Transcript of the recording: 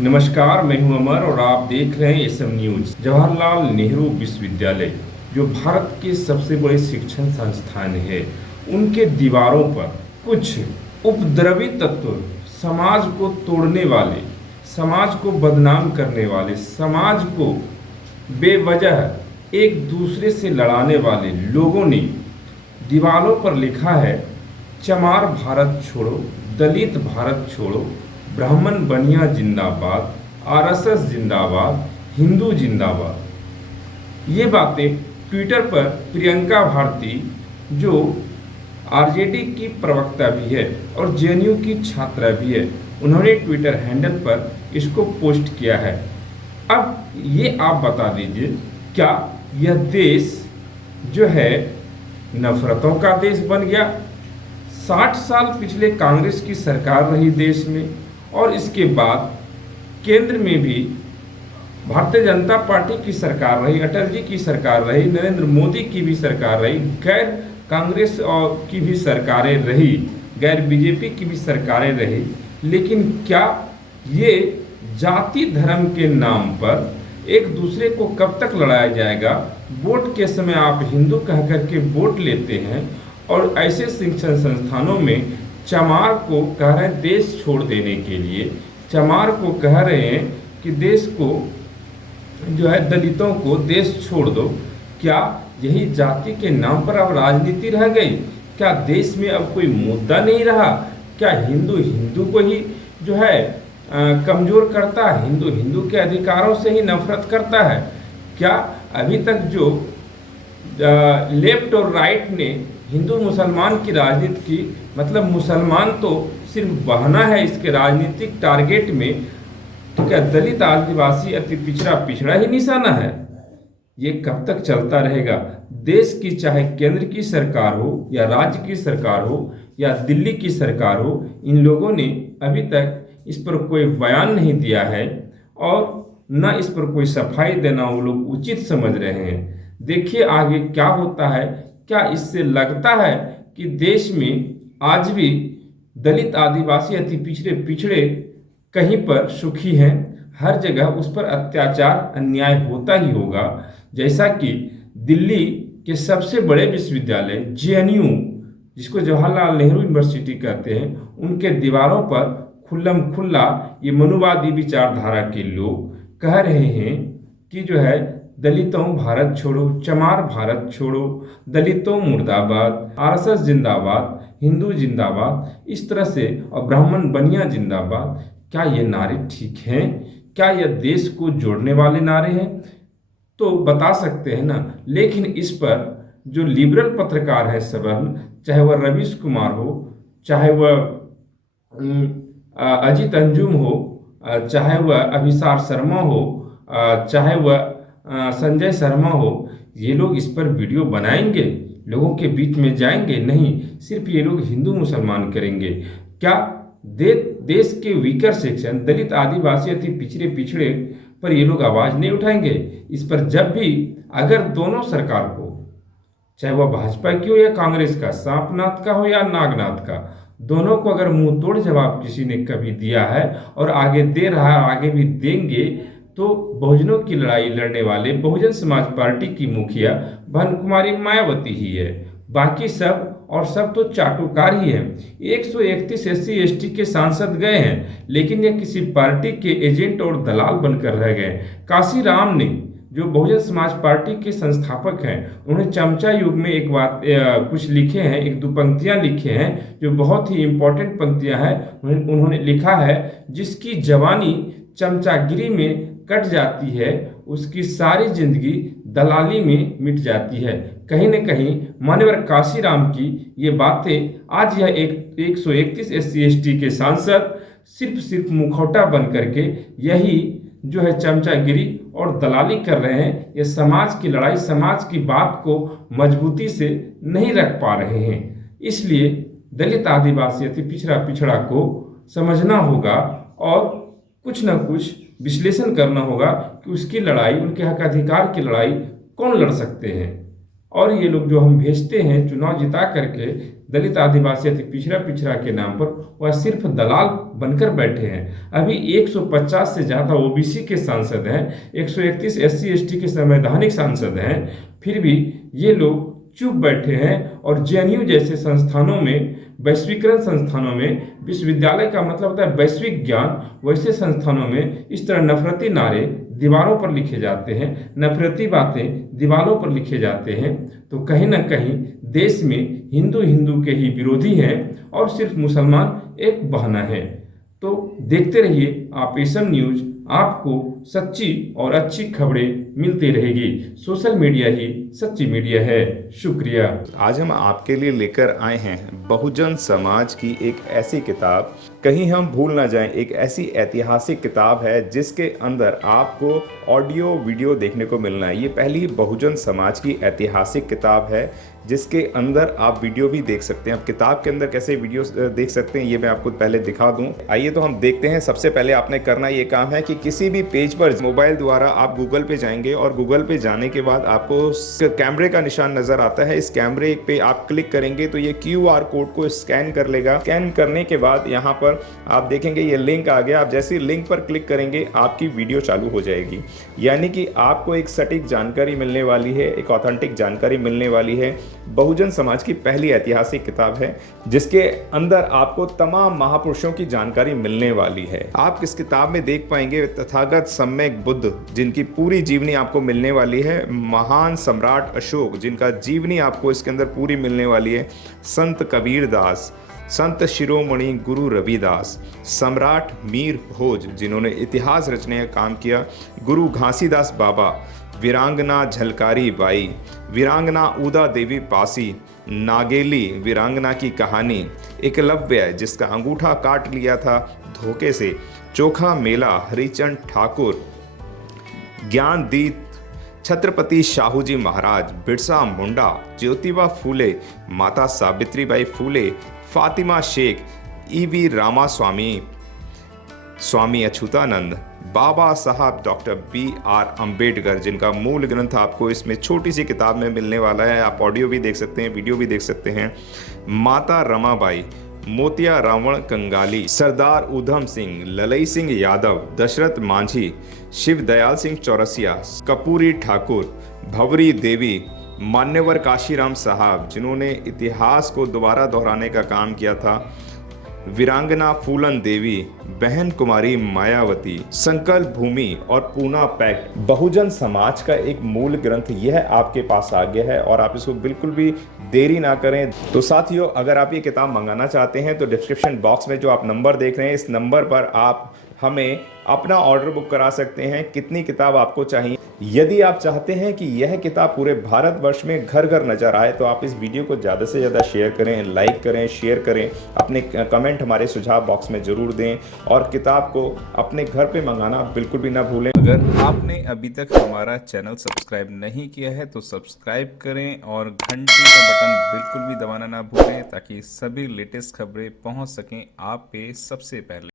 नमस्कार, मैं हूं अमर और आप देख रहे हैं एसएम न्यूज। जवाहरलाल नेहरू विश्वविद्यालय जो भारत के सबसे बड़े शिक्षण संस्थान है, उनके दीवारों पर कुछ उपद्रवी तत्व, समाज को तोड़ने वाले, समाज को बदनाम करने वाले, समाज को बेवजह एक दूसरे से लड़ाने वाले लोगों ने दीवारों पर लिखा है, चमार भारत छोड़ो, दलित भारत छोड़ो, ब्राह्मण बनिया जिंदाबाद, आरएसएस जिंदाबाद, हिंदू जिंदाबाद। ये बातें ट्विटर पर प्रियंका भारती, जो आरजेडी की प्रवक्ता भी है और जेएनयू की छात्रा भी है, उन्होंने ट्विटर हैंडल पर इसको पोस्ट किया है। अब ये आप बता दीजिए, क्या यह देश जो है नफरतों का देश बन गया? 60 साल पिछले कांग्रेस की सरकार रही देश में, और इसके बाद केंद्र में भी भारतीय जनता पार्टी की सरकार रही, अटल जी की सरकार रही, नरेंद्र मोदी की भी सरकार रही, गैर कांग्रेस और की भी सरकारें रही, गैर बीजेपी की भी सरकारें रही। लेकिन क्या ये जाति धर्म के नाम पर एक दूसरे को कब तक लड़ाया जाएगा? वोट के समय आप हिंदू कह करके वोट लेते हैं और ऐसे शिक्षण संस्थानों में चमार को कह रहे हैं देश छोड़ देने के लिए, चमार को कह रहे हैं कि देश को जो है दलितों को देश छोड़ दो। क्या यही जाति के नाम पर अब राजनीति रह गई? क्या देश में अब कोई मुद्दा नहीं रहा? क्या हिंदू हिंदू को ही जो है कमजोर करता है, हिंदू हिंदू के अधिकारों से ही नफरत करता है? क्या अभी तक जो लेफ्ट और राइट ने हिंदू मुसलमान की राजनीति की, मतलब मुसलमान तो सिर्फ बहाना है इसके राजनीतिक टारगेट में, तो क्या दलित आदिवासी अति पिछड़ा पिछड़ा ही निशाना है? ये कब तक चलता रहेगा? देश की चाहे केंद्र की सरकार हो या राज्य की सरकार हो या दिल्ली की सरकार हो, इन लोगों ने अभी तक इस पर कोई बयान नहीं दिया है और न इस पर कोई सफाई देना वो लोग उचित समझ रहे हैं। देखिए आगे क्या होता है। क्या इससे लगता है कि देश में आज भी दलित आदिवासी अति पिछड़े कहीं पर सुखी हैं? हर जगह उस पर अत्याचार अन्याय होता ही होगा। जैसा कि दिल्ली के सबसे बड़े विश्वविद्यालय जेएनयू, जिसको जवाहरलाल नेहरू यूनिवर्सिटी कहते हैं, उनके दीवारों पर खुल्लम खुल्ला ये मनुवादी विचारधारा के लोग कह रहे हैं कि जो है दलितों भारत छोड़ो, चमार भारत छोड़ो, दलितों मुर्दाबाद, आरएसएस जिंदाबाद, हिंदू जिंदाबाद, इस तरह से, और ब्राह्मण बनिया जिंदाबाद। क्या ये नारे ठीक हैं? क्या यह देश को जोड़ने वाले नारे हैं? तो बता सकते हैं ना। लेकिन इस पर जो लिबरल पत्रकार है सबल, चाहे वह रवीश कुमार हो, चाहे वह अजीत अंजुम हो, चाहे वह अभिसार शर्मा हो, चाहे वह संजय शर्मा हो, ये लोग इस पर वीडियो बनाएंगे, लोगों के बीच में जाएंगे? नहीं, सिर्फ ये लोग हिंदू मुसलमान करेंगे। क्या देश के वीकर सेक्शन, दलित आदिवासी अति पिछड़े पर ये लोग आवाज नहीं उठाएंगे? इस पर जब भी अगर दोनों सरकार को, चाहे वह भाजपा की हो या कांग्रेस का, सांपनाथ का हो या नागनाथ का, दोनों को अगर मुंह तोड़ जवाब किसी ने कभी दिया है और आगे दे रहा है, आगे भी देंगे, तो बहुजनों की लड़ाई लड़ने वाले बहुजन समाज पार्टी की मुखिया बहन कुमारी मायावती ही है। बाकी सब और सब तो चाटुकार ही है। 131 SC/ST के सांसद गए हैं, लेकिन ये किसी पार्टी के एजेंट और दलाल बनकर रह गए। काशीराम ने, जो बहुजन समाज पार्टी के संस्थापक हैं, उन्होंने चमचा युग में एक बात कुछ लिखे हैं, एक दो पंक्तियां लिखे हैं जो बहुत ही इंपॉर्टेंट पंक्तियां हैं। उन्होंने लिखा है, जिसकी जवानी चमचागिरी में कट जाती है, उसकी सारी जिंदगी दलाली में मिट जाती है। कहीं न कहीं मान्यवर काशीराम की ये बातें आज यह 131 SC/ST के सांसद सिर्फ मुखौटा बन करके यही जो है चमचागिरी और दलाली कर रहे हैं। ये समाज की लड़ाई, समाज की बात को मजबूती से नहीं रख पा रहे हैं। इसलिए दलित आदिवासी अति पिछड़ा को समझना होगा और कुछ न कुछ विश्लेषण करना होगा कि उसकी लड़ाई, उनके हक अधिकार की लड़ाई कौन लड़ सकते हैं। और ये लोग जो हम भेजते हैं चुनाव जिता करके दलित आदिवासी अति पिछड़ा पिछड़ा के नाम पर, वह सिर्फ दलाल बनकर बैठे हैं। अभी 150 से ज़्यादा ओबीसी के सांसद हैं, 131 एससी एसटी के संवैधानिक सांसद हैं, फिर भी ये लोग चुप बैठे हैं। और जेएनयू जैसे संस्थानों में, वैश्वीकरण संस्थानों में, विश्वविद्यालय का मतलब होता है वैश्विक ज्ञान, वैसे संस्थानों में इस तरह नफरती नारे दीवारों पर लिखे जाते हैं, नफरती बातें दीवारों पर लिखे जाते हैं, तो कहीं ना कहीं देश में हिंदू हिंदू के ही विरोधी हैं और सिर्फ मुसलमान एक बहाना है। तो देखते रहिए आप एसएम न्यूज, आपको सच्ची और अच्छी खबरें मिलती रहेगी। सोशल मीडिया ही सच्ची मीडिया है। शुक्रिया। आज हम आपके लिए लेकर आए हैं बहुजन समाज की एक ऐसी किताब, कहीं हम भूल ना जाएं, एक ऐसी ऐतिहासिक किताब है जिसके अंदर आपको ऑडियो वीडियो देखने को मिलना है। ये पहली बहुजन समाज की ऐतिहासिक किताब है जिसके अंदर आप वीडियो भी देख सकते हैं। अब किताब के अंदर कैसे वीडियो देख सकते हैं ये मैं आपको पहले दिखा दूं। आइए तो हम देखते हैं। सबसे पहले आपने करना ये काम है कि किसी भी पेज पर मोबाइल द्वारा आप गूगल पे जाएंगे और गूगल पे जाने के बाद आपको कैमरे का निशान नजर आता है। इस कैमरे पे आप क्लिक करेंगे तो ये QR कोड को स्कैन कर लेगा। स्कैन करने के बाद यहाँ पर आप देखेंगे ये लिंक आ गया। आप जैसे लिंक पर क्लिक करेंगे आपकी वीडियो चालू हो जाएगी, यानी कि आपको एक सटीक जानकारी मिलने वाली है, एक ऑथेंटिक जानकारी मिलने वाली है। बहुजन समाज की पहली ऐतिहासिक किताब है जिसके अंदर आपको तमाम महापुरुषों की जानकारी मिलने वाली है। आप इस किताब में देख पाएंगे तथागत सम्यक बुद्ध जिनकी पूरी जीवनी आपको मिलने वाली है, महान सम्राट अशोक जिनका जीवनी आपको इसके अंदर पूरी मिलने वाली है, संत कबीर दास, संत शिरोमणि गुरु रविदास, सम्राट मीर भोज जिन्होंने इतिहास रचने का काम किया, गुरु घासीदास बाबा, वीरांगना झलकारी बाई, वीरांगना उदा देवी पासी, नागेली वीरांगना की कहानी, एकलव्य जिसका अंगूठा काट लिया था धोखे से, चोखा मेला हरिचंद ठाकुर, ज्ञानदीप छत्रपति शाहूजी महाराज, बिरसा मुंडा, ज्योतिबा फूले, माता सावित्रीबाई फूले, फातिमा शेख, EV रामास्वामी, स्वामी अच्युतानंद, बाबा साहब डॉक्टर BR अम्बेडकर जिनका मूल ग्रंथ आपको इसमें छोटी सी किताब में मिलने वाला है। आप ऑडियो भी देख सकते हैं, वीडियो भी देख सकते हैं। माता रमाबाई, मोतिया रावण कंगाली, सरदार उधम सिंह, ललई सिंह यादव, दशरथ मांझी, शिव दयाल सिंह चौरसिया, कपूरी ठाकुर, भवरी देवी, मान्यवर काशीराम साहब जिन्होंने इतिहास को दोबारा दोहराने का काम किया था, वीरांगना फूलन देवी, बहन कुमारी मायावती, संकल्प भूमि और पूना पैक्ट। बहुजन समाज का एक मूल ग्रंथ यह आपके पास आ गया है और आप इसको बिल्कुल भी देरी ना करें। तो साथियों, अगर आप ये किताब मंगाना चाहते हैं तो डिस्क्रिप्शन बॉक्स में जो आप नंबर देख रहे हैं इस नंबर पर आप हमें अपना ऑर्डर बुक करा सकते हैं। कितनी किताब आपको चाहिए? यदि आप चाहते हैं कि यह किताब पूरे भारतवर्ष में घर घर नजर आए तो आप इस वीडियो को ज़्यादा से ज़्यादा शेयर करें, लाइक करें, शेयर करें, अपने कमेंट हमारे सुझाव बॉक्स में ज़रूर दें और किताब को अपने घर पे मंगाना बिल्कुल भी ना भूलें। अगर आपने अभी तक हमारा चैनल सब्सक्राइब नहीं किया है तो सब्सक्राइब करें और घंटी का बटन बिल्कुल भी दबाना ना भूलें ताकि सभी लेटेस्ट खबरें पहुंच सकें आप पे सबसे पहले।